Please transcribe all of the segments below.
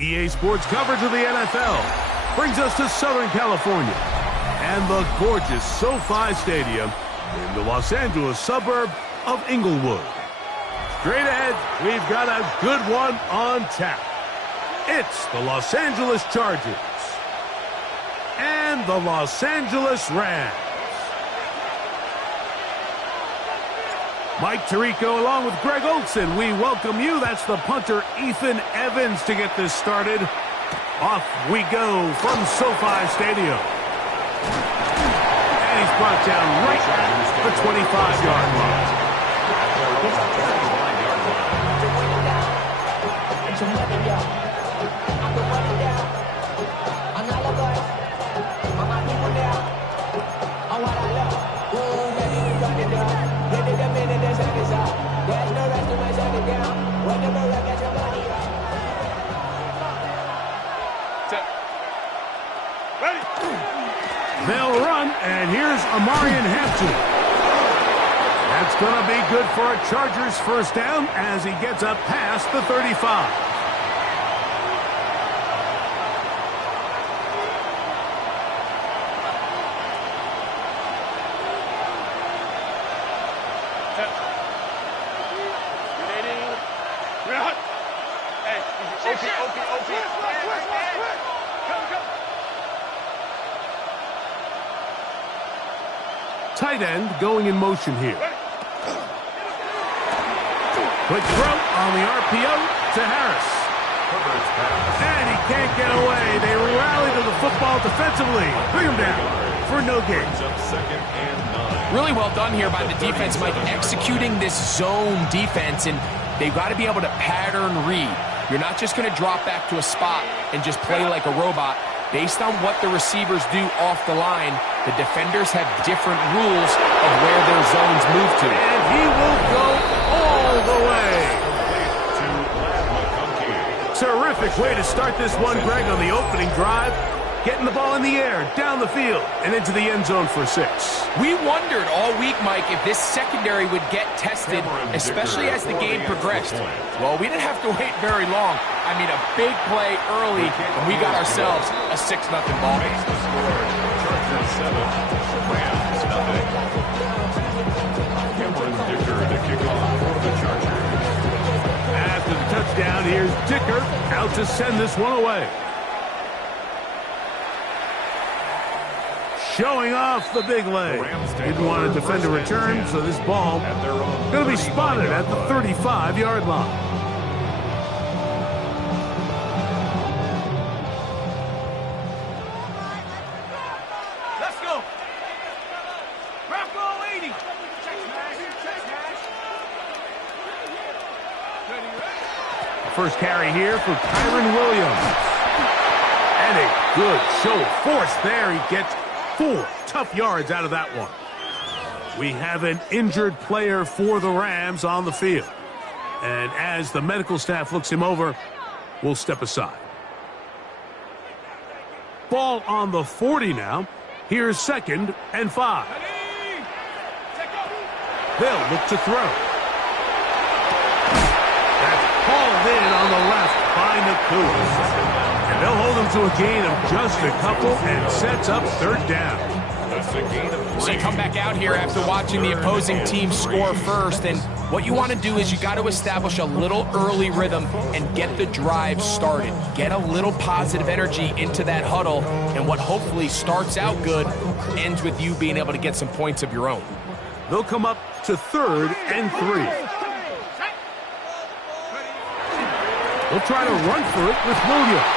EA Sports coverage of the NFL brings us to Southern California and the gorgeous SoFi Stadium in the Los Angeles suburb of Inglewood. Straight ahead, we've got a good one on tap. It's the Los Angeles Chargers and the Los Angeles Rams. Mike Tirico along with Greg Olson. We welcome you. That's the punter Ethan Evans to get this started. Off we go from SoFi Stadium. And he's brought down right at the 25-yard line. They'll run, and here's Amarian Hampton. That's going to be good for a Chargers first down as he gets up past the 35. Tight end going in motion here. Quick throw on the RPO to Harris. And he can't get away. They rally to the football defensively. Bring him down for no gain. Really well done here by the defense, Mike, executing this zone defense, and they've got to be able to pattern read. You're not just going to drop back to a spot and just play like a robot. Based on what the receivers do off the line, the defenders have different rules of where their zones move to. And he will go all the way. Terrific way to start this one, Greg, on the opening drive. Getting the ball in the air, down the field, and into the end zone for 6. We wondered all week, Mike, if this secondary would get tested, especially as the game progressed. Well, we didn't have to wait very long. I mean, a big play early, and we got ourselves a 6-0 ball game. Chargers 7, Rams nothing. Cameron Dicker to kick off for the Chargers. After the touchdown, here's Dicker out to send this one away. Showing off the big leg. Didn't want to defend a return, so this ball going to be spotted at the 35-yard line. Let's go. Bronco 80. First carry here for Kyron Williams. And a good show of force there. He gets 4 tough yards out of that one. We have an injured player for the Rams on the field. And as the medical staff looks him over, we'll step aside. Ball on the 40 now. Here's 2nd and 5. They'll look to throw. That's hauled in on the left by Nacua. And they'll hold him to a gain of just a couple and sets up 3rd down. That's a gain of 3. So you come back out here after watching the opposing team score first, and what you want to do is you got to establish a little early rhythm and get the drive started. Get a little positive energy into that huddle, and what hopefully starts out good ends with you being able to get some points of your own. They'll come up to 3rd and 3. They'll try to run for it with Williams.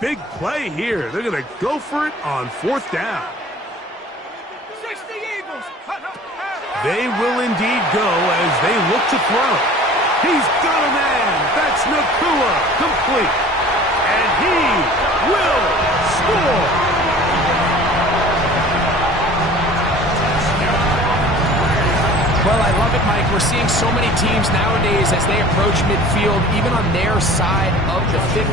Big play here. They're going to go for it on 4th down. 60 Eagles. They will indeed go as they look to throw. He's got a man. That's Nacua. Complete. And he will score. Well, I love it, Mike. We're seeing so many teams nowadays as they approach midfield, even on their side of the 50,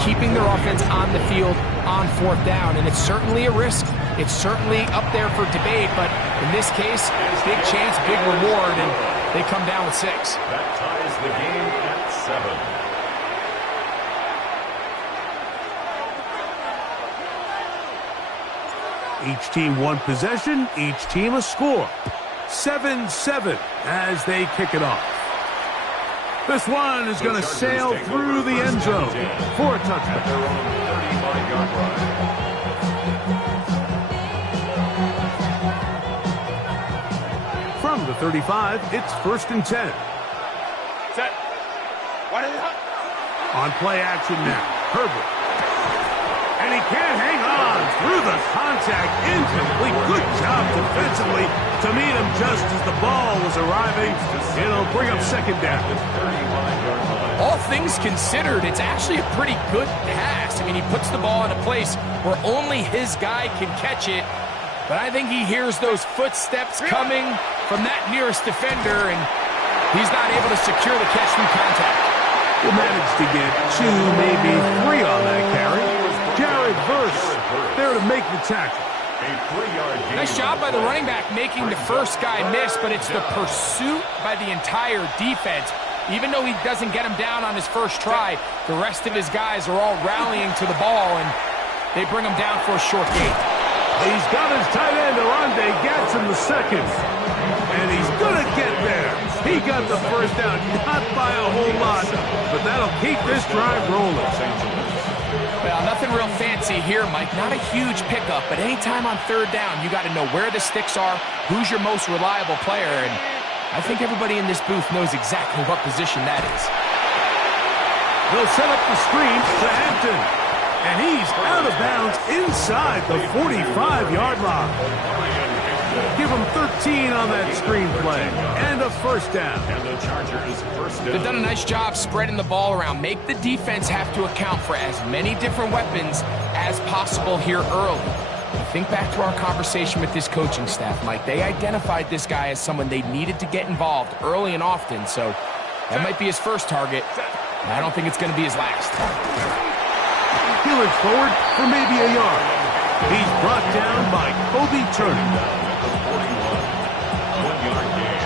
keeping their offense on the field on 4th down. And it's certainly a risk. It's certainly up there for debate, but in this case, big chance, big reward, and they come down with 6. That ties the game at 7. Each team one possession, each team a score. 7-7 as they kick it off. This one is going to sail through the end zone for a touchback. Their own 35-yard line. From the 35, it's 1st and 10. Set. On play action now, Herbert. And he can't hang on through the contact. Incomplete. Good job defensively to meet him just as the ball was arriving. It'll bring up 2nd down. All things considered, it's actually a pretty good pass. I mean, he puts the ball in a place where only his guy can catch it. But I think he hears those footsteps coming from that nearest defender, and he's not able to secure the catch through contact. Will manage to get 2, maybe 3 on that carry. Jared Verse there to make the tackle. A 3-yard gain. Nice job by the running back making the first guy miss, but it's the pursuit by the entire defense. Even though he doesn't get him down on his first try, the rest of his guys are all rallying to the ball, and they bring him down for a short gain. He's got his tight end, Arande Gatson, the second. And he's going to get there. He got the first down, not by a whole lot, but that'll keep this drive rolling. Well, nothing real fancy here, Mike. Not a huge pickup, but anytime on 3rd down, you got to know where the sticks are, who's your most reliable player, and I think everybody in this booth knows exactly what position that is. They'll set up the screen to Hampton, and he's out of bounds inside the 45-yard line. Give him 13 on that screenplay, and a 1st down. And the Chargers 1st down. They've done a nice job spreading the ball around. Make the defense have to account for as many different weapons as possible here early. Think back to our conversation with this coaching staff, Mike. They identified this guy as someone they needed to get involved early and often, so that might be his first target. I don't think it's going to be his last. He looks forward for maybe a yard. He's brought down by Kobe Turner. 1-yard gain.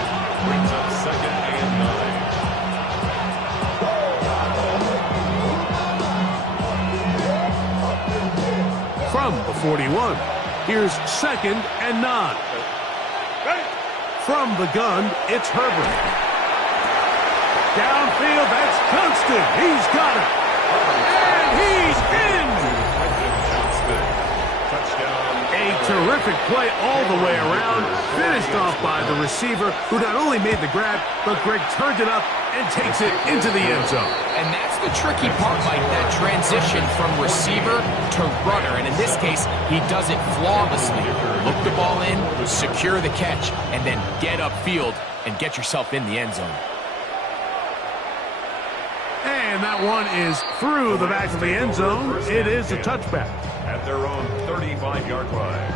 Brings up 2nd and 9. From the 41, here's 2nd and 9. From the gun, it's Herbert. Downfield, that's Johnston. He's got it. And he's in. A terrific play all the way around, finished off by the receiver, who not only made the grab, but Greg turned it up and takes it into the end zone. And that's the tricky part, Mike, that transition from receiver to runner. And in this case, he does it flawlessly. Look the ball in, secure the catch, and then get upfield and get yourself in the end zone. And that one is through the back of the end zone. It is a touchback. At their own 35-yard line.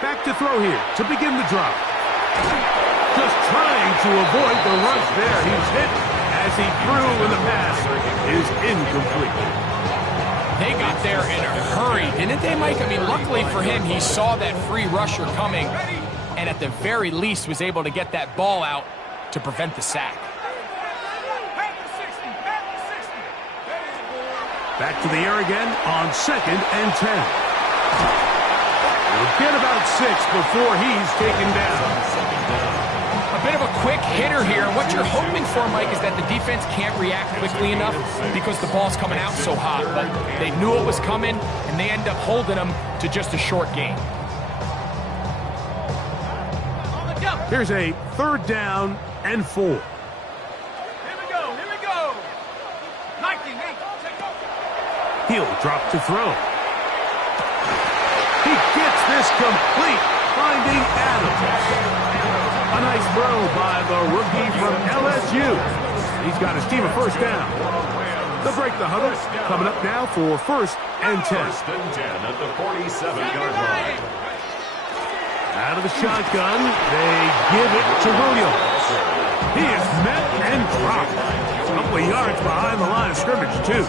Back to throw here to begin the drive. Just trying to avoid the rush there. He's hit as he threw, and the pass is incomplete. They got there in a hurry, didn't they, Mike? I mean, luckily for him, he saw that free rusher coming, and at the very least was able to get that ball out to prevent the sack. Back to the air again on 2nd and 10. We'll get about 6 before he's taken down. A bit of a quick hitter here. What you're hoping for, Mike, is that the defense can't react quickly enough because the ball's coming out so hot. But they knew it was coming, and they end up holding them to just a short gain. Here's a 3rd down and 4. Here we go. 19. He'll drop to throw. He gets this complete, finding Adams. A nice throw by the rookie from LSU. He's got his team a first down. They'll break the huddle. Coming up now for 1st and 10. 1st and 10 at the 47-yard line. Out of the shotgun, they give it to Williams. He is met and dropped. A couple of yards behind the line of scrimmage, too.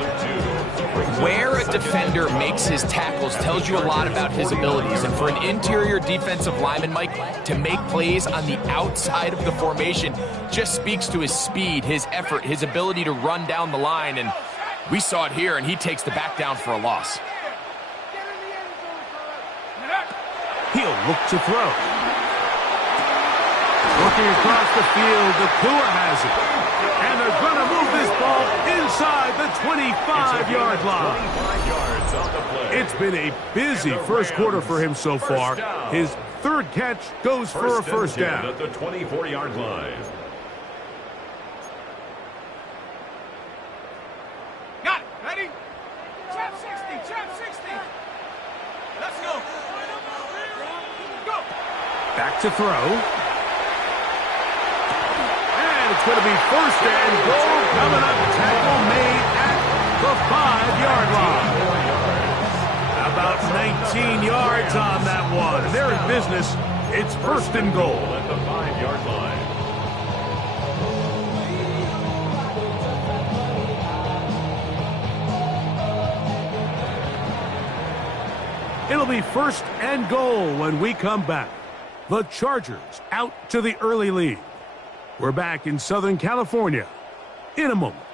Where a defender makes his tackles tells you a lot about his abilities. And for an interior defensive lineman, Mike, to make plays on the outside of the formation just speaks to his speed, his effort, his ability to run down the line. And we saw it here, and he takes the back down for a loss. He'll look to throw. Looking across the field, Nakua has it. And they're going to move this ball inside the 25-yard line. 25 yards on the play. It's been a busy first quarter for him so far. His 3rd catch goes for a first down. At the 24-yard line. Got it. Ready? Trap 60. Trap 60. Let's go. Go. Back to throw. And it's going to be 1st and goal coming up. Tackle made at the 5-yard line. About 19 yards on that one. They're in business. It's 1st and goal. At the 5-yard line. It'll be 1st and goal when we come back. The Chargers out to the early lead. We're back in Southern California in a moment.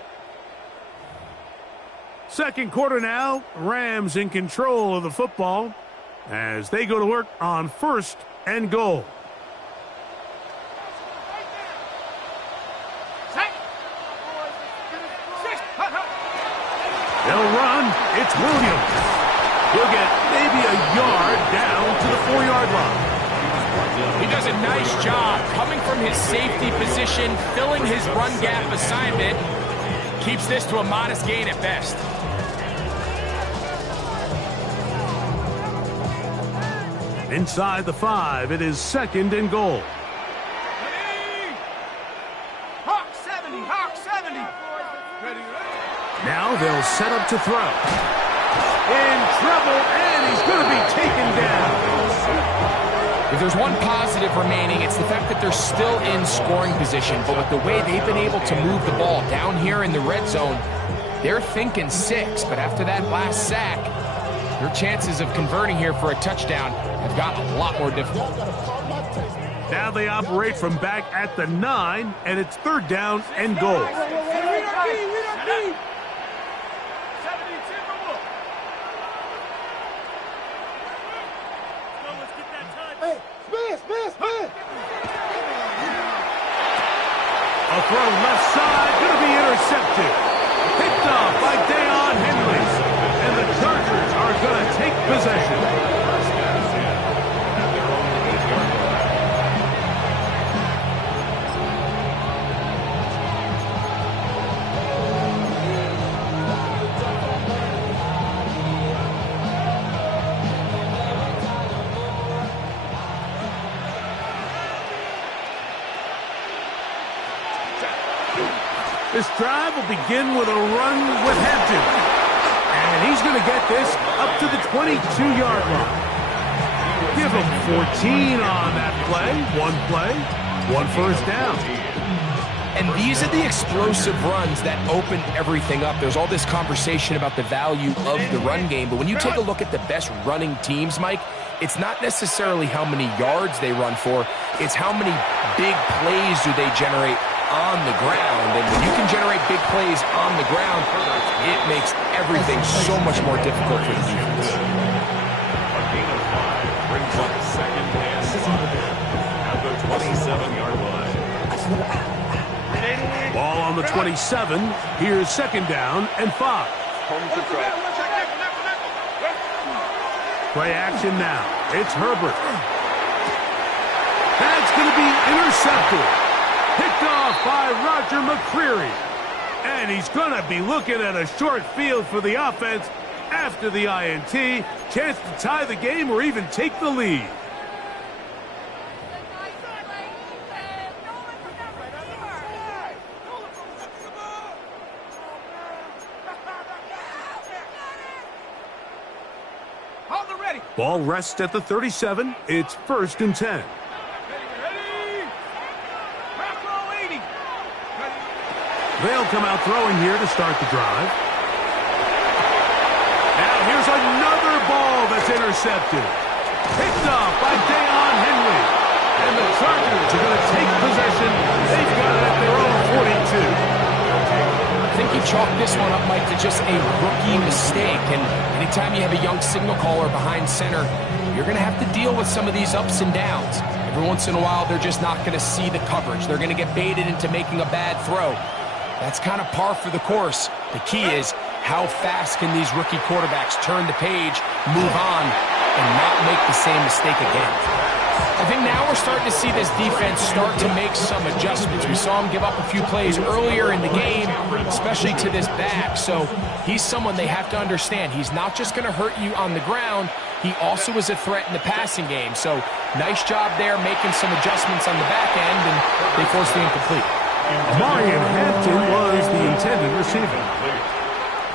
Second quarter now. Rams in control of the football as they go to work on 1st and goal. They'll run. It's Williams. He'll get maybe a yard down to the 4-yard line. He does a nice job coming from his safety position, filling his run gap assignment. Keeps this to a modest gain at best. Inside the 5, it is 2nd and goal. Hawk 70. Hawk 70. Ready. Now they'll set up to throw. In trouble, and he's going to be taken down. If there's one positive remaining, it's the fact that they're still in scoring position. But with the way they've been able to move the ball down here in the red zone, they're thinking 6. But after that last sack, their chances of converting here for a touchdown have gotten a lot more difficult. Now they operate from back at the 9, and it's 3rd down and goal. A throw left side, going to be intercepted. Picked off by Deion Henry. And the Chargers are going to take possession. This drive will begin with a run with Hampton. And he's going to get this up to the 22-yard line. Give him 14 on that play. One first down. And these are the explosive runs that open everything up. There's all this conversation about the value of the run game, but when you take a look at the best running teams, Mike, it's not necessarily how many yards they run for, it's how many big plays do they generate on the ground. And when you can generate big plays on the ground, it makes everything so much more difficult for the defense. A gain of 5 brings up 2nd and 5 at the 27-yard line. Ball on the 27. Here's 2nd down and 5. Play action now. It's Herbert. That's going to be intercepted. Picked off by Roger McCreary. And he's going to be looking at a short field for the offense After the INT, chance to tie the game or even take the lead. Hold the ready. Ball rests at the 37. It's 1st and 10. Ready. Back row 80. Ready. They'll come out throwing here to start the drive. Now here's another ball that's intercepted. Picked off by Deion Henry. And the Chargers are going to take possession. They've got it at their own 42. I think you chalk this one up, Mike, to just a rookie mistake. And anytime you have a young signal caller behind center, you're going to have to deal with some of these ups and downs. Every once in a while, they're just not going to see the coverage. They're going to get baited into making a bad throw. That's kind of par for the course. The key is, how fast can these rookie quarterbacks turn the page, move on, and not make the same mistake again? I think now we're starting to see this defense start to make some adjustments. We saw him give up a few plays earlier in the game, especially to this back. So he's someone they have to understand. He's not just going to hurt you on the ground. He also is a threat in the passing game. So nice job there making some adjustments on the back end, and they forced the incomplete. Marion Hampton was the intended receiver.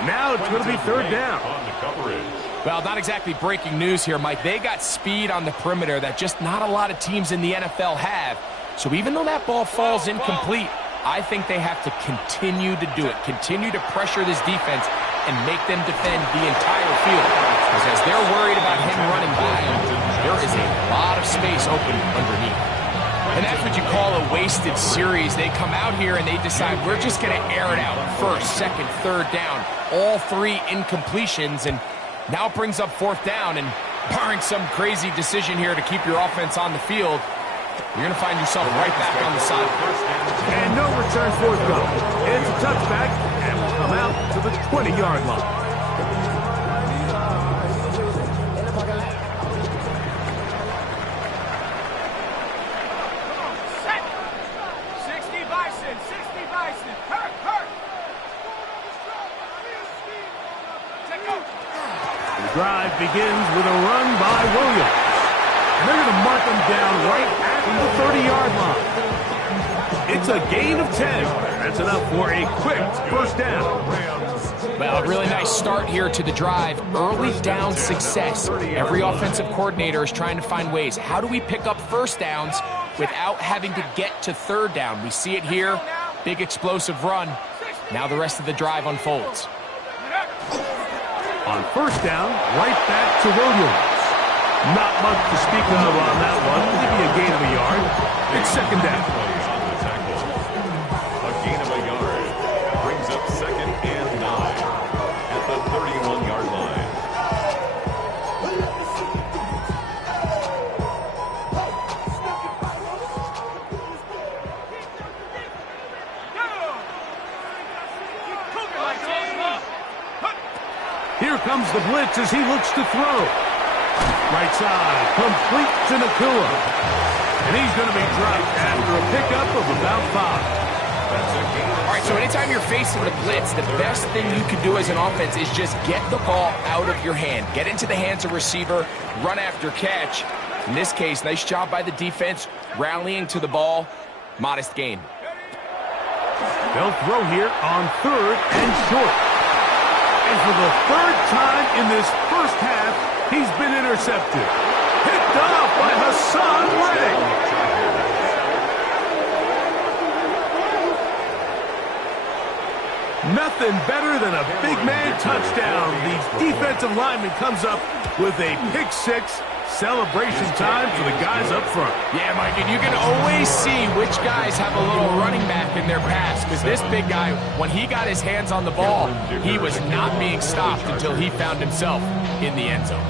Now it's going to be 3rd down. On the coverage. Well, not exactly breaking news here, Mike. They got speed on the perimeter that just not a lot of teams in the NFL have. So even though that ball falls incomplete, I think they have to continue to do it, continue to pressure this defense and make them defend the entire field. Because as they're worried about him running by them, there is a lot of space open underneath. And that's what you call a wasted series. They come out here and they decide, we're just going to air it out. 1st, 2nd, 3rd down. All 3 incompletions, and now it brings up 4th down, and barring some crazy decision here to keep your offense on the field, you're going to find yourself right back on the sideline. And no return forthcoming. It's a touchback, and will come out to the 20-yard line. Set. 60 Bison. 60 Bison. Hurt. Take go. The drive begins with a run by Williams. And they're going to mark him down right at the 30-yard line. It's a gain of 10. That's enough for a quick 1st down. Well, a really nice start here to the drive. Early down success. Every offensive coordinator is trying to find ways. How do we pick up 1st downs without having to get to 3rd down? We see it here. Big explosive run. Now the rest of the drive unfolds. On 1st down, right back to Williams. Not much to speak of on that one. Maybe a gain of a yard. It's 2nd down. Plays on the tackle. A gain of a yard. Brings up 2nd and 9 at the 31-yard line. Here comes the blitz as he looks to throw. Right side, complete to Nakua. And he's going to be dropped after a pickup of about 5. That's a gain. All right, so anytime you're facing the blitz, the best thing you can do as an offense is just get the ball out of your hand. Get into the hands of receiver, run after catch. In this case, nice job by the defense, rallying to the ball. Modest gain. They'll throw here on 3rd and short. And for the 3rd time in this 1st half, he's been intercepted. Picked off by Hassan Reddick. Nothing better than a big man touchdown. The defensive lineman comes up with a pick 6. Celebration time for the guys up front. Yeah, Mike, and you can always see which guys have a little running back in their pass, because this big guy, when he got his hands on the ball, he was not being stopped until he found himself in the end zone.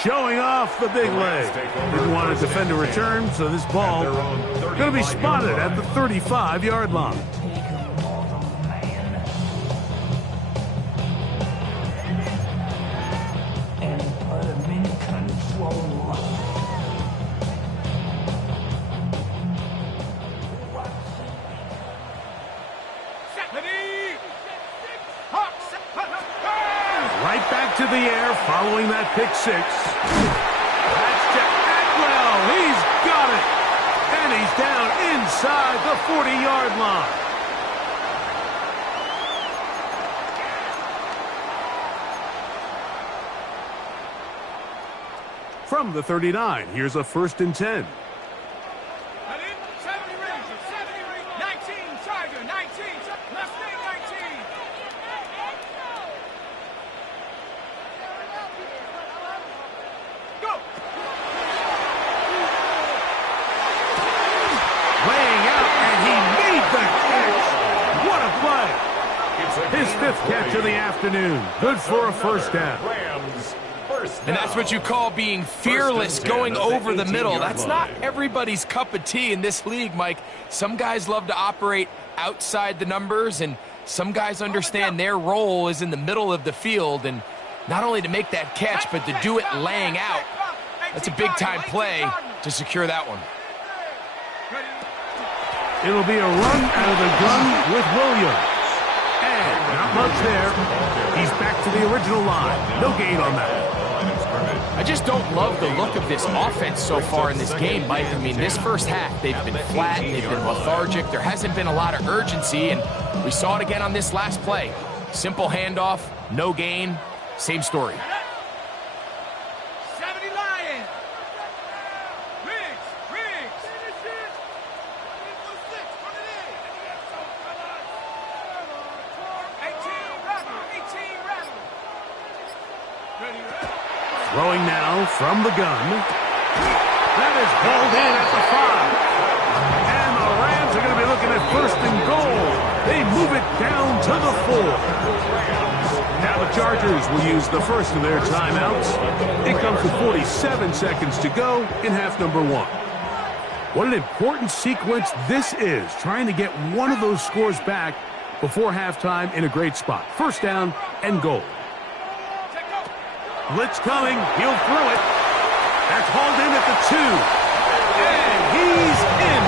Showing off the big leg. Didn't want to defend a return, so this ball going to be spotted at the 35-yard line. the air following that pick six. That's to Atwell. He's got it. And he's down inside the 40-yard line. From the 39, here's a 1st and 10. 19, Tiger, 19, Mustang 19. Go! Laying out, and he made the catch. What a play. His 5th catch of the afternoon. Good for a 1st down. And that's what you call being fearless, going over the middle. That's not everybody's cup of tea in this league, Mike. Some guys love to operate outside the numbers, and some guys understand their role is in the middle of the field, and not only to make that catch, but to do it laying out. That's a big-time play to secure that one. It'll be a run out of the gun with Williams. And not much there. He's back to the original line. No gain on that. I just don't love the look of this offense so far in this game, Mike. I mean, this first half, they've been flat, they've been lethargic, there hasn't been a lot of urgency, and we saw it again on this last play. Simple handoff, no gain, same story. 70 Lions. Riggs. 18 Rebel. Throwing now from the gun. That is hauled in at the 5. And the Rams are going to be looking at 1st and goal. They move it down to the 4. Now the Chargers will use the first of their timeouts. It comes with 47 seconds to go in half number 1. What an important sequence this is, trying to get one of those scores back before halftime in a great spot. 1st down and goal. Blitz coming. He'll throw it. That's hauled in at the 2. And he's in.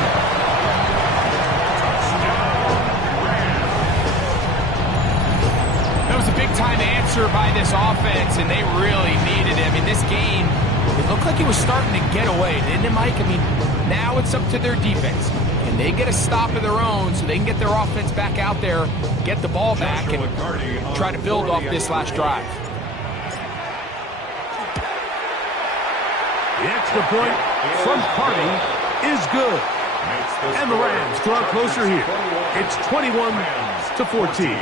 That was a big-time answer by this offense, and they really needed it. I mean, this game, it looked like it was starting to get away, didn't it, Mike? I mean, now it's up to their defense. Can they get a stop of their own so they can get their offense back out there, get the ball back, and try to build off this last drive? The extra point from Carty is good. And the Rams draw closer here. It's 21-14.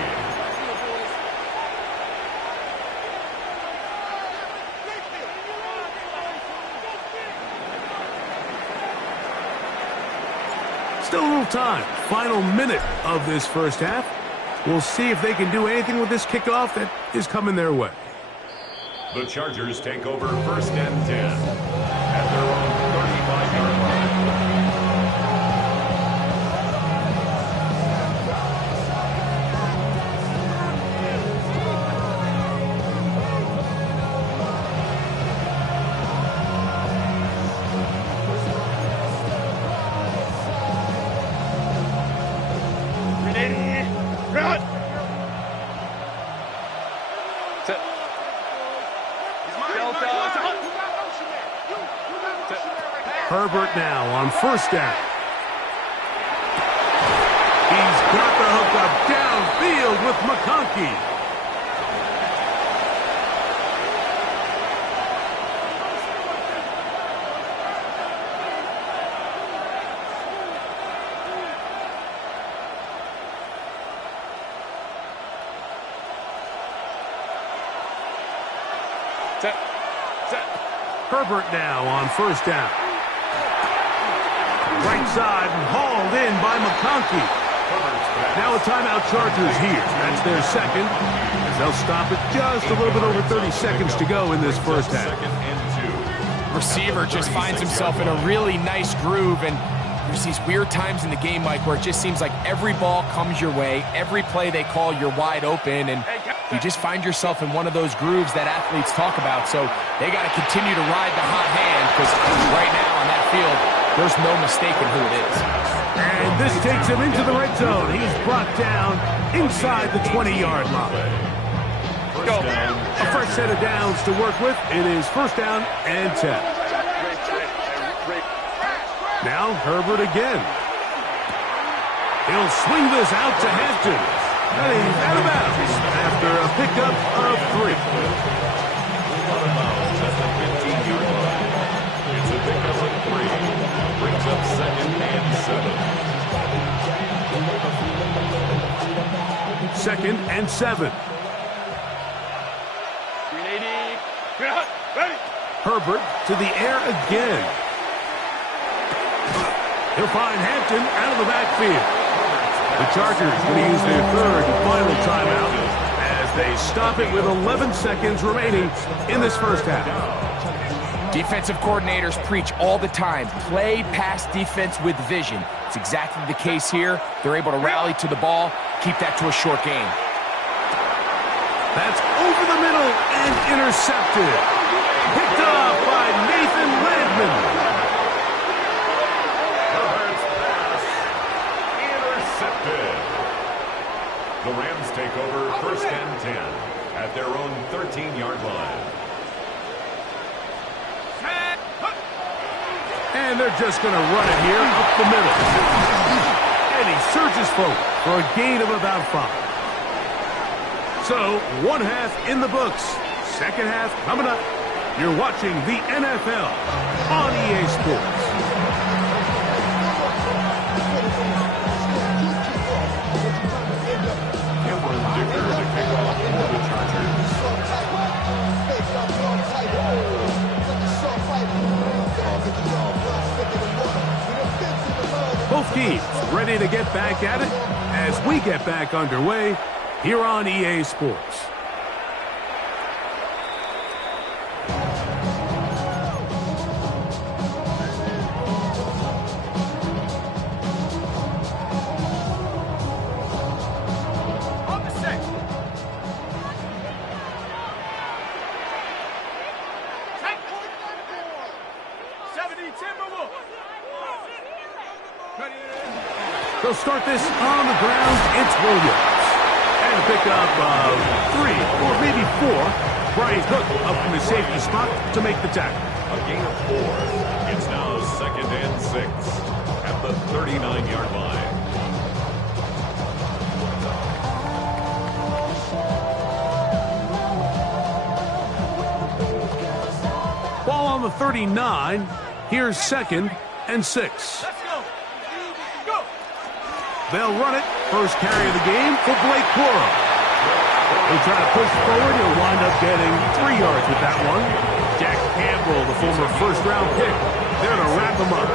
Still a little time. Final minute of this first half. We'll see if they can do anything with this kickoff that is coming their way. The Chargers take over 1st and 10 at their own 35-yard line. Herbert now on 1st down. He's got the hook up downfield with McConkey. Herbert now on 1st down. Right side and hauled in by McConkey. Now a timeout Chargers here. That's their 2nd. As they'll stop it just a little bit over 30 seconds to go in this first half. Receiver just finds himself in a really nice groove, and there's these weird times in the game, Mike, where it just seems like every ball comes your way, every play they call, you're wide open, and you just find yourself in one of those grooves that athletes talk about. So they got to continue to ride the hot hand, because right now on that field, there's no mistaking who it is. And this takes him into the red zone. He's brought down inside the 20-yard line. go. A fresh set of downs to work with. It is first down and 10. Now Herbert again. He'll swing this out to Hampton. And he's out of bounds after a pickup of 3. It's a pickup of 3. Brings up second and 7. Second and 7. Herbert to the air again. He'll find Hampton out of the backfield. The Chargers going to use their third and final timeout as they stop it with 11 seconds remaining in this first half. Defensive coordinators preach all the time, play pass defense with vision. It's exactly the case here. They're able to rally to the ball, keep that to a short game. That's over the middle and intercepted. Picked up by Nathan Landman. Herbert's pass intercepted. The Rams take over first and 10 at their own 13-yard line. And they're just going to run it here up the middle. And he surges forward for a gain of about 5. So, one half in the books. Second half coming up. You're watching the NFL on EA Sports. Cameron Dicker to kick off for the Chargers. Both teams ready to get back at it as we get back underway here on EA Sports. On the set. Take 70 Timberwolves. Ready. They'll start this on the ground. It's Williams. And a pickup of 3 or maybe 4. Brian Cook up in the safety spot to make the tackle. A gain of 4. It's now second and 6 at the 39-yard line. Ball on the 39. Here's second and 6. Let's go. Go. They'll run it. First carry of the game for Blake Corum. He'll try to push forward. He'll wind up getting 3 yards with that one. Jack Campbell, the former first-round pick, there to wrap him up.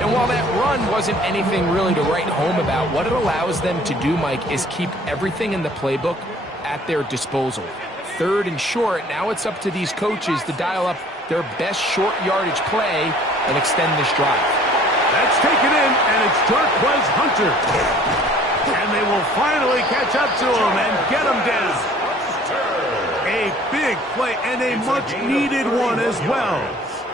And while that run wasn't anything really to write home about, what it allows them to do, Mike, is keep everything in the playbook at their disposal. Third and short, now it's up to these coaches to dial up their best short yardage play and extend this drive. That's taken in, and it's Jarquez Hunter. And they will finally catch up to him and get him down. A big play and a much-needed one as well.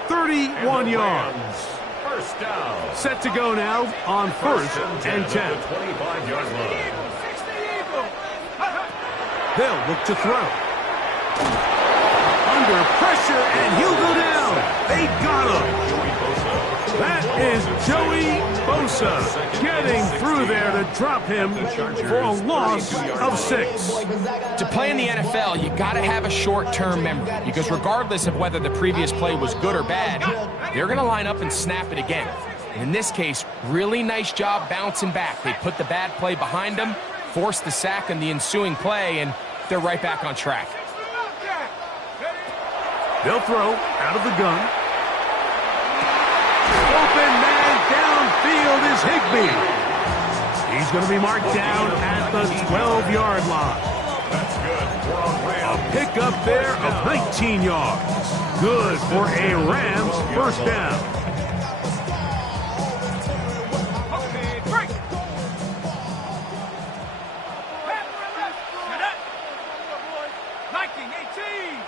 31 yards. First down. Set to go now on first and 10. 25-yard line. 60 Eagles. They'll look to throw. Under pressure, and he'll go down. They got him. That is Joey Bosa getting through there to drop him for a loss of 6. To play in the NFL, you got to have a short-term memory, because regardless of whether the previous play was good or bad, they're going to line up and snap it again. And in this case, really nice job bouncing back. They put the bad play behind them, forced the sack in the ensuing play, and they're right back on track. They'll throw out of the gun. Open man downfield is Higbee. He's going to be marked down at the 12-yard line. That's good. We're on Rams. A pickup there of 19 yards. Good for a Rams first down. Okay, break. 19, 18.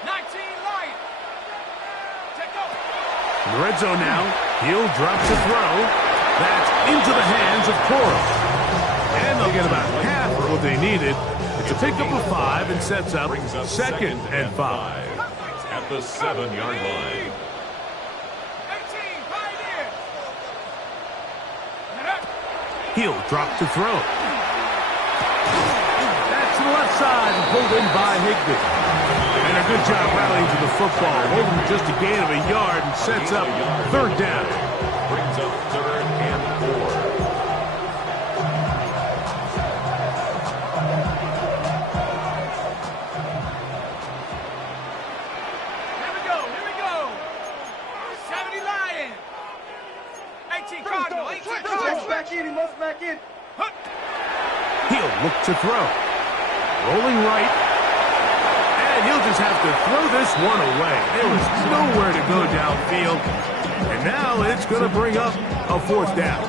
19 Lions. Take over. In the red zone now. He'll drop to throw. That's into the hands of Corum. And they'll get about half of what they needed. It's a pickup of 5 and sets up Brings up second and 5. At the 7-yard line. 18, Pioneer. He'll drop to throw. That's to the left side and pulled in by Higbee. And a good job rallying to the football. Holding just a gain of a yard and sets up third down. Brings up 3rd and 4. Here we go. 70 Lion. 18 Cardinal, 18 Cardinal. He must back in. He'll look to throw. Rolling right. And he'll just have to throw this one away. There was nowhere to go downfield. And now it's going to bring up a 4th down.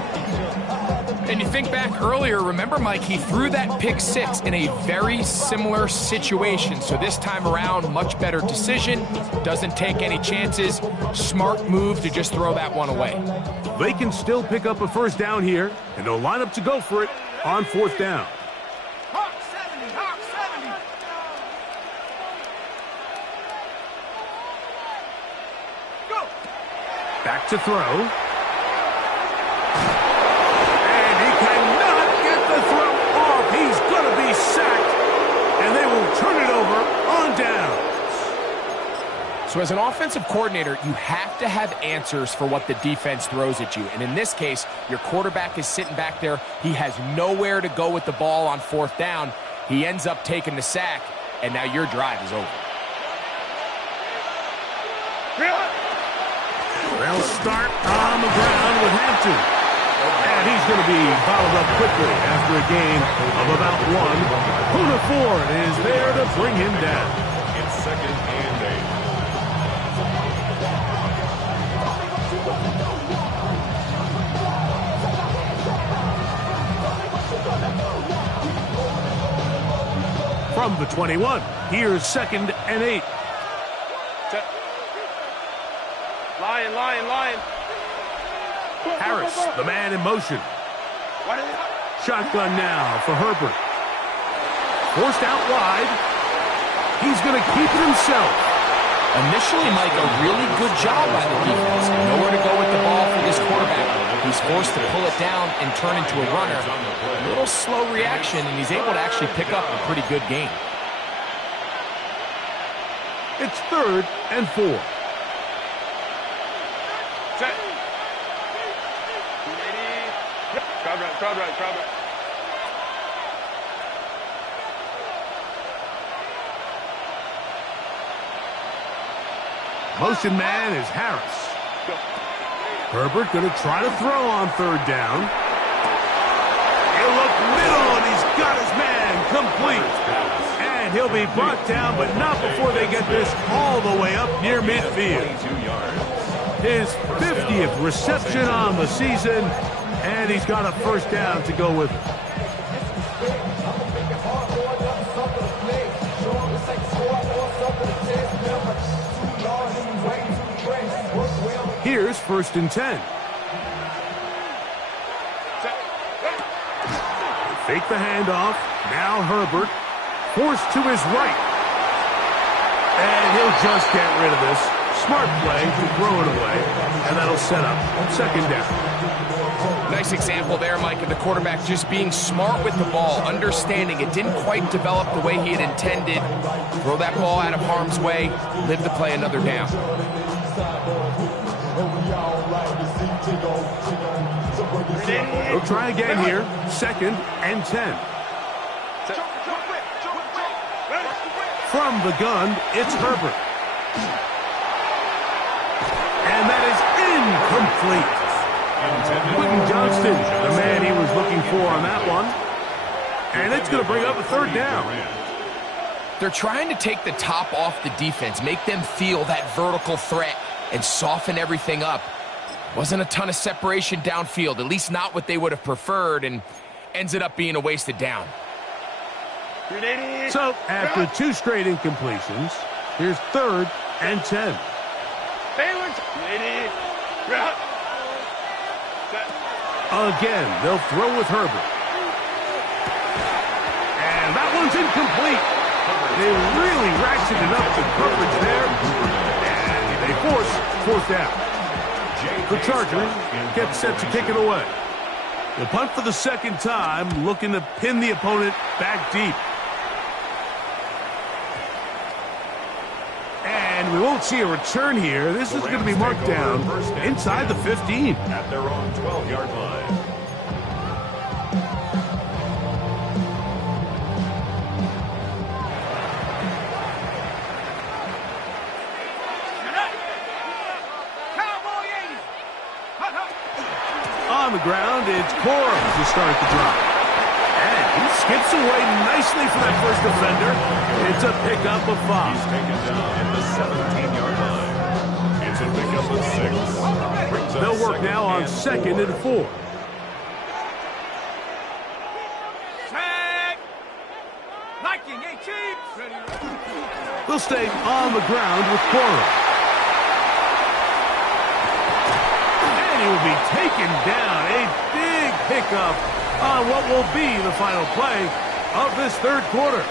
And you think back earlier, remember, Mike, he threw that pick 6 in a very similar situation. So this time around, much better decision. Doesn't take any chances. Smart move to just throw that one away. They can still pick up a 1st down here, and they'll line up to go for it on 4th down. Hawk 70, Hawk 70. Go. Back to throw. And he cannot get the throw off. He's going to be sacked, and they will turn it over on down. So as an offensive coordinator, you have to have answers for what the defense throws at you. And in this case, your quarterback is sitting back there. He has nowhere to go with the ball on 4th down. He ends up taking the sack, and now your drive is over. They'll start on the ground with Hampton. And he's going to be bottled up quickly after a gain of about 1. Poona Ford is there to bring him down. It's 2nd and 8. From the 21, here's 2nd and 8. Lion. Harris, the man in motion. Shotgun now for Herbert. Forced out wide. He's going to keep it himself. Initially, Mike, a really good job by the defense. Nowhere to go with the ball for this quarterback. He's forced to pull it down and turn into a runner. A little slow reaction, and he's able to actually pick up a pretty good gain. It's 3rd and 4. Set. Crowd right. Motion man is Harris. Herbert going to try to throw on 3rd down. He'll look middle, and he's got his man complete. And he'll be brought down, but not before they get this all the way up near midfield. 22 yards. His 50th reception on the season, and he's got a 1st down to go with it. Here's 1st and 10. Fake the handoff. Now Herbert. Forced to his right. And he'll just get rid of this. Smart play to throw it away. And that'll set up 2nd down. Nice example there, Mike, of the quarterback just being smart with the ball, understanding it didn't quite develop the way he had intended. Throw that ball out of harm's way, live to play another down. He'll try again here. 2nd and 10. From the gun, it's Herbert. And that is incomplete. Quentin Johnston, the man he was looking for on that one. And it's going to bring up a 3rd down. They're trying to take the top off the defense, make them feel that vertical threat, and soften everything up. Wasn't a ton of separation downfield, at least not what they would have preferred, and ends it up being a wasted down. So, after 2 straight incompletions, here's 3rd and 10. Again, they'll throw with Herbert. one's incomplete. They really ratcheted up the coverage there, and they force fourth down. The Chargers get set to kick it away. The punt for the second time, looking to pin the opponent back deep. And we won't see a return here. This is going to be marked down inside the 15. At their own 12-yard line. On the ground, it's Cora to start the drive. And he skips away nicely for that first defender. It's a pickup of 5. He's taken down at the 17-yard line. It's a pickup of 6. Brings up They'll work now on 2nd and 4. Tag. Liking 18. They'll stay on the ground with Cora. He will be taken down. A big pickup on what will be the final play of this third quarter.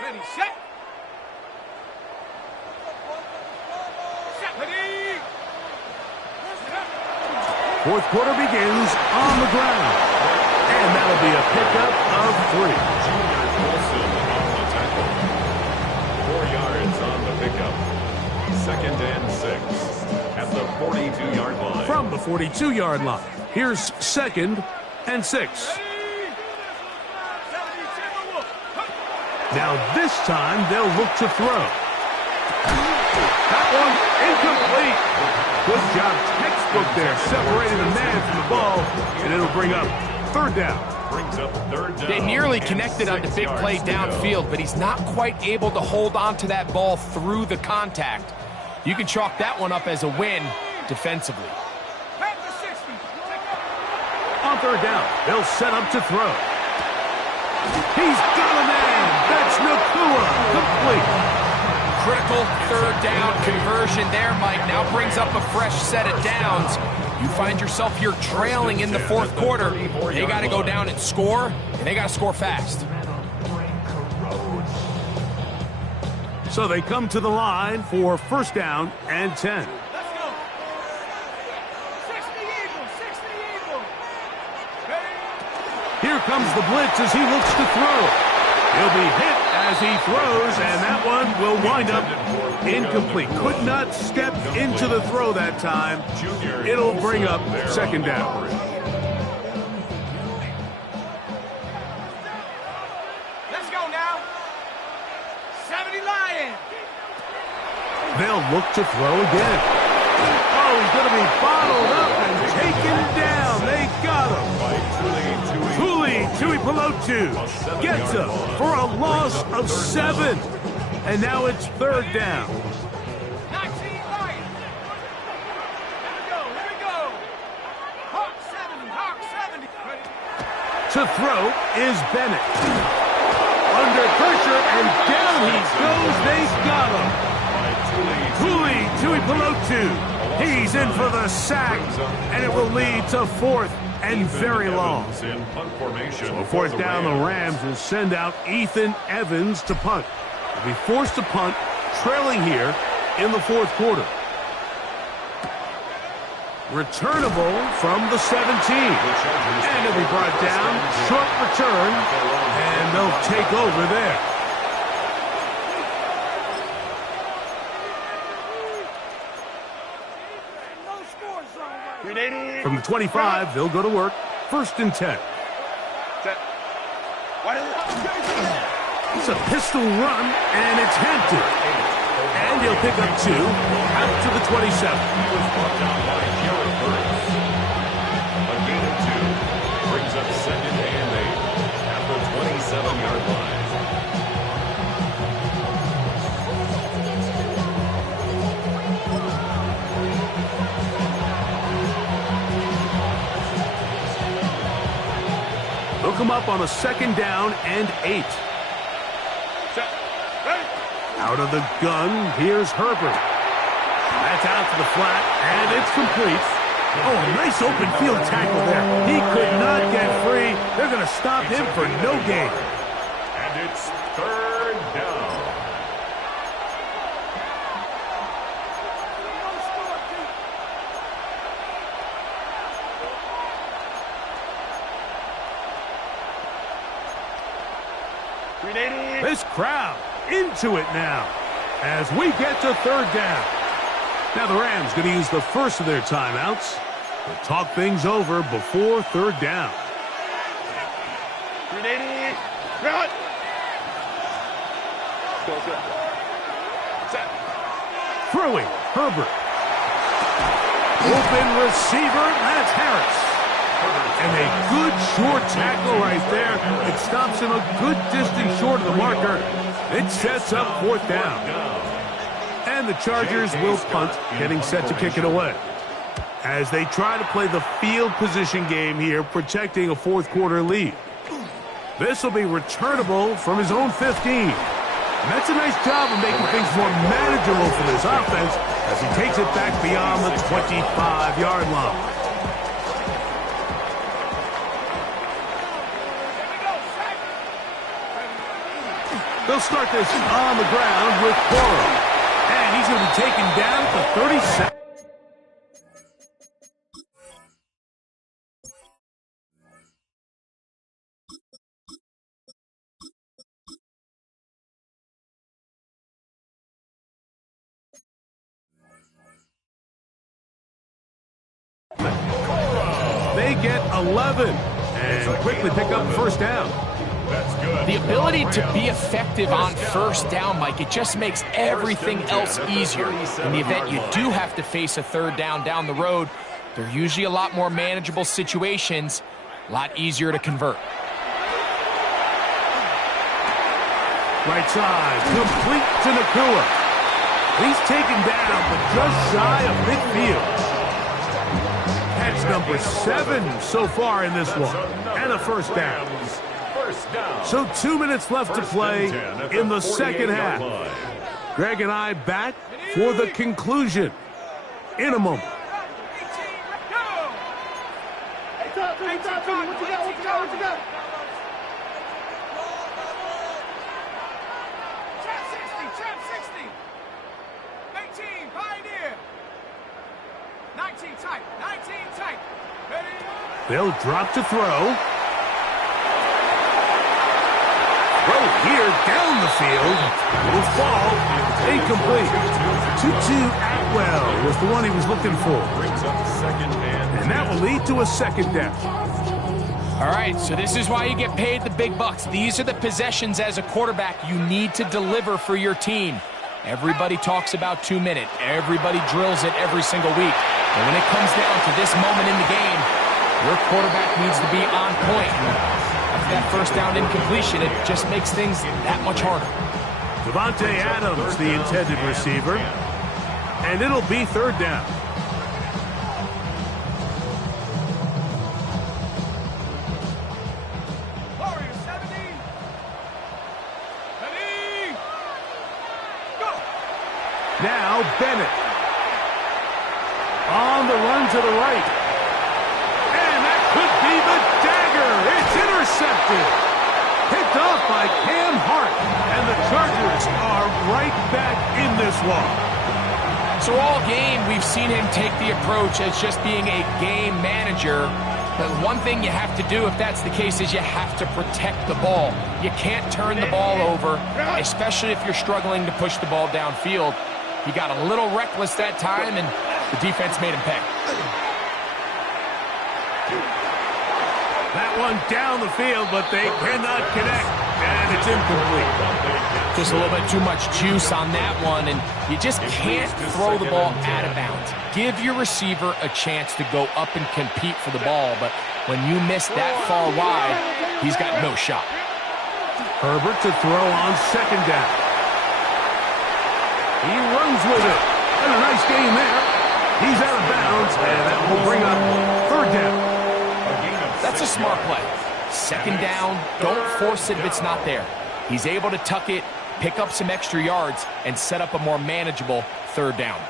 Ready, set. Set, ready. Fourth quarter begins on the ground. And that'll be a pickup of 3. Junior Wilson on the tackle. 4 yards on the pickup. 2nd and 6 at the 42-yard line. From the 42-yard line. Here's 2nd and 6. Now this time they'll look to throw. That one incomplete. Good job, textbook there, separating the man from the ball, and it'll bring up 3rd down. Brings up 3rd down. They nearly connected on the big play downfield, but he's not quite able to hold on to that ball through the contact. You can chalk that one up as a win defensively. On 3rd down, they'll set up to throw. He's got a man. That's Nakua, complete. Critical 3rd down conversion there, Mike. Now brings up a fresh set of downs. You find yourself here trailing in the 4th quarter. They got to go down and score, and they got to score fast. So they come to the line for 1st down and 10. Let's go. 60 Eagles, 60 Eagles. Here comes the blitz as he looks to throw. He'll be hit as he throws, and that one will wind up incomplete. Could not step into the throw that time. It'll bring up 2nd down. Let's go now. 70 Lions. They'll look to throw again. Oh, he's going to be bottled up and taken down. They got him. Tui Pelotu gets him for a loss of 7. And now it's 3rd down. 19 Lions. Here we go. Hawk 70, Hawk 70. Ready. To throw is Bennett. Under pressure, and down he goes. They've got him. Tui Pelotu. He's in for the sack, and it will lead to 4th and very long. So 4th down, the Rams will send out Ethan Evans to punt. They'll be forced to punt, trailing here in the 4th quarter. Returnable from the 17. And it'll be brought down, short return, and they'll take over there. From the 25, they'll go to work. 1st and 10. It's a pistol run, and it's Hampton. And he'll pick up 2 out to the 27. He was brought down by Jared Burris. A gain of 2 brings up 2nd and 8 at the 27-yard line. come up on a 2nd down and 8. Set. Ready. Out of the gun, here's Herbert. That's out to the flat, and it's complete. Oh, a nice open field tackle there. He could not get free. They're going to stop him for no gain. And it's 3rd down. This crowd into it now as we get to 3rd down. Now the Rams going to use the first of their timeouts to talk things over before 3rd down. 380. Run. Set. Throwing, Herbert. Open receiver, that's Harris. And a good short tackle right there. It stops him a good distance short of the marker. It sets up 4th down. And the Chargers will punt, getting set to kick it away. As they try to play the field position game here, protecting a 4th quarter lead. This will be returnable from his own 15. And that's a nice job of making things more manageable for this offense as he takes it back beyond the 25-yard line. They'll start this on the ground with Porro. And he's going to be taken down at the 37. They get 11 and quickly pick up 1st down. That's good. The ability to be effective on 1st down, Mike, it just makes everything else easier. In the event you do have to face a 3rd down the road, they're usually a lot more manageable situations, a lot easier to convert. Right side, complete to Nakua. He's taken down, but just shy of midfield. That's number 7 so far in this one, and a 1st down. So 2 minutes left to play in the 2nd half. Greg and I back for the conclusion in a moment. What you got? Trap 60. 18, Pioneer. 19 tight. Ready? They'll drop to throw. Throw here down the field. Will fall. Incomplete. Tutu Atwell was the one he was looking for. And that will lead to a 2nd down. All right, so this is why you get paid the big bucks. These are the possessions as a quarterback you need to deliver for your team. Everybody talks about 2 minutes. Everybody drills it every single week. But when it comes down to this moment in the game, your quarterback needs to be on point. After that 1st down incompletion, it just makes things that much harder. Devontae Adams, the intended receiver. And it'll be 3rd down. Warriors 70. Ready? Go. Now Bennett. On the run to the right. And that could be the dagger. It's intercepted. Picked off by Cam Hart. And the Chargers are right back in this one. So all game, we've seen him take the approach as just being a game manager. But one thing you have to do, if that's the case, is you have to protect the ball. You can't turn the ball over, especially if you're struggling to push the ball downfield. He got a little reckless that time, and the defense made him pay. That one down the field, but they cannot connect. And it's incomplete. Just a little bit too much juice on that one, and you just can't throw the ball out of bounds. Give your receiver a chance to go up and compete for the ball, but when you miss that far wide, he's got no shot. Herbert to throw on 2nd down. He runs with it. And a nice game there. He's out of bounds, and that will bring up 3rd down. That's a smart play. Second down, don't force it if it's not there. He's able to tuck it, pick up some extra yards, and set up a more manageable third down.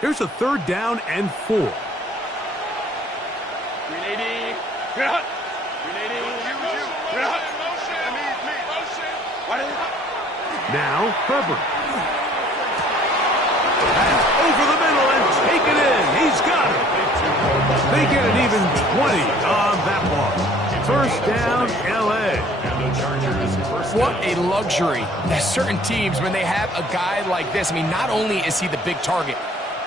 Here's a 3rd down and 4. 380. Cut. 380. Cut. Now, Herbert. That's over the middle and take it in. He's got it. They get an even 20 on that one. First down, L.A. And the Chargers first What down. a luxury. There's certain teams, when they have a guy like this, I mean, not only is he the big target,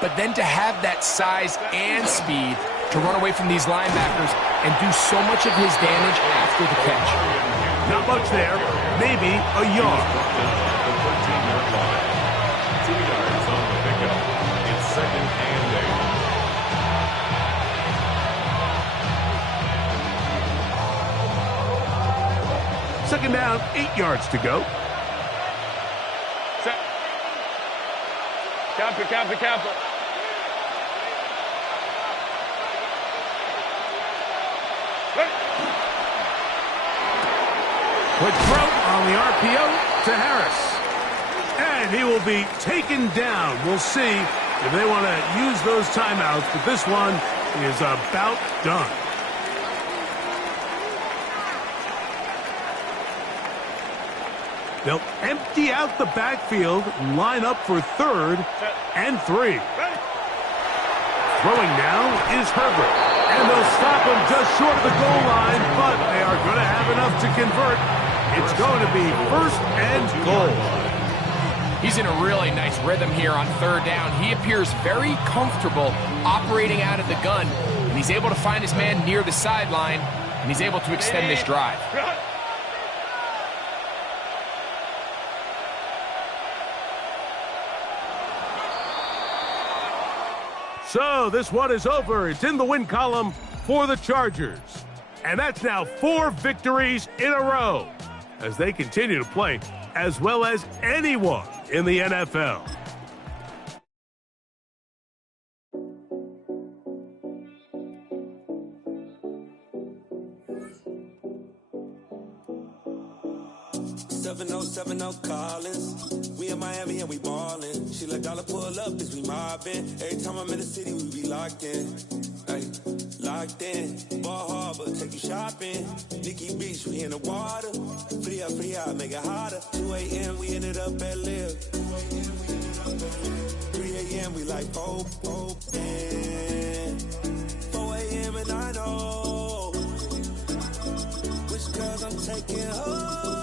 but then to have that size and speed to run away from these linebackers and do so much of his damage after the catch. Not much there. Maybe a yard. The 13-yard line. 2 yards on the pickup. It's 2nd and 8. Second down, 8 yards to go. Set. Camper. Quick throw on the RPO to Harris. And he will be taken down. We'll see if they want to use those timeouts, but this one is about done. They'll empty out the backfield, line up for 3rd and 3. Throwing now is Herbert. And they'll stop him just short of the goal line, but they are going to have enough to convert. It's going to be 1st and goal. He's in a really nice rhythm here on 3rd down. He appears very comfortable operating out of the gun, and he's able to find his man near the sideline, and he's able to extend this drive. So this one is over. It's in the win column for the Chargers. And that's now 4 victories in a row as they continue to play as well as anyone in the NFL. Collins. We in Miami and we ballin'. She let dollar pull up as we mobbin'. Every time I'm in the city, we be locked in. Ay, locked in. Ball Harbor, take you shopping. Nikki Beach, we in the water. Free up, make it hotter. 2 a.m. we ended up at Live. 3 a.m. we like open. 4 a.m. and I know which girls I'm taking home.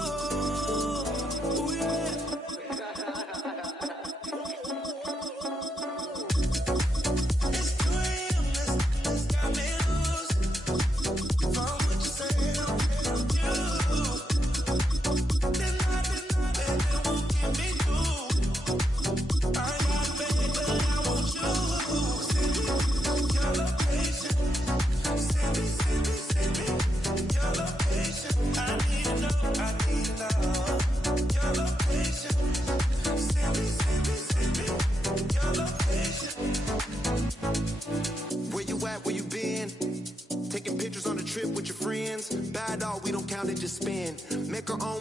Taking pictures on the trip with your friends. Bad dog, we don't count it, just spin. Make our own.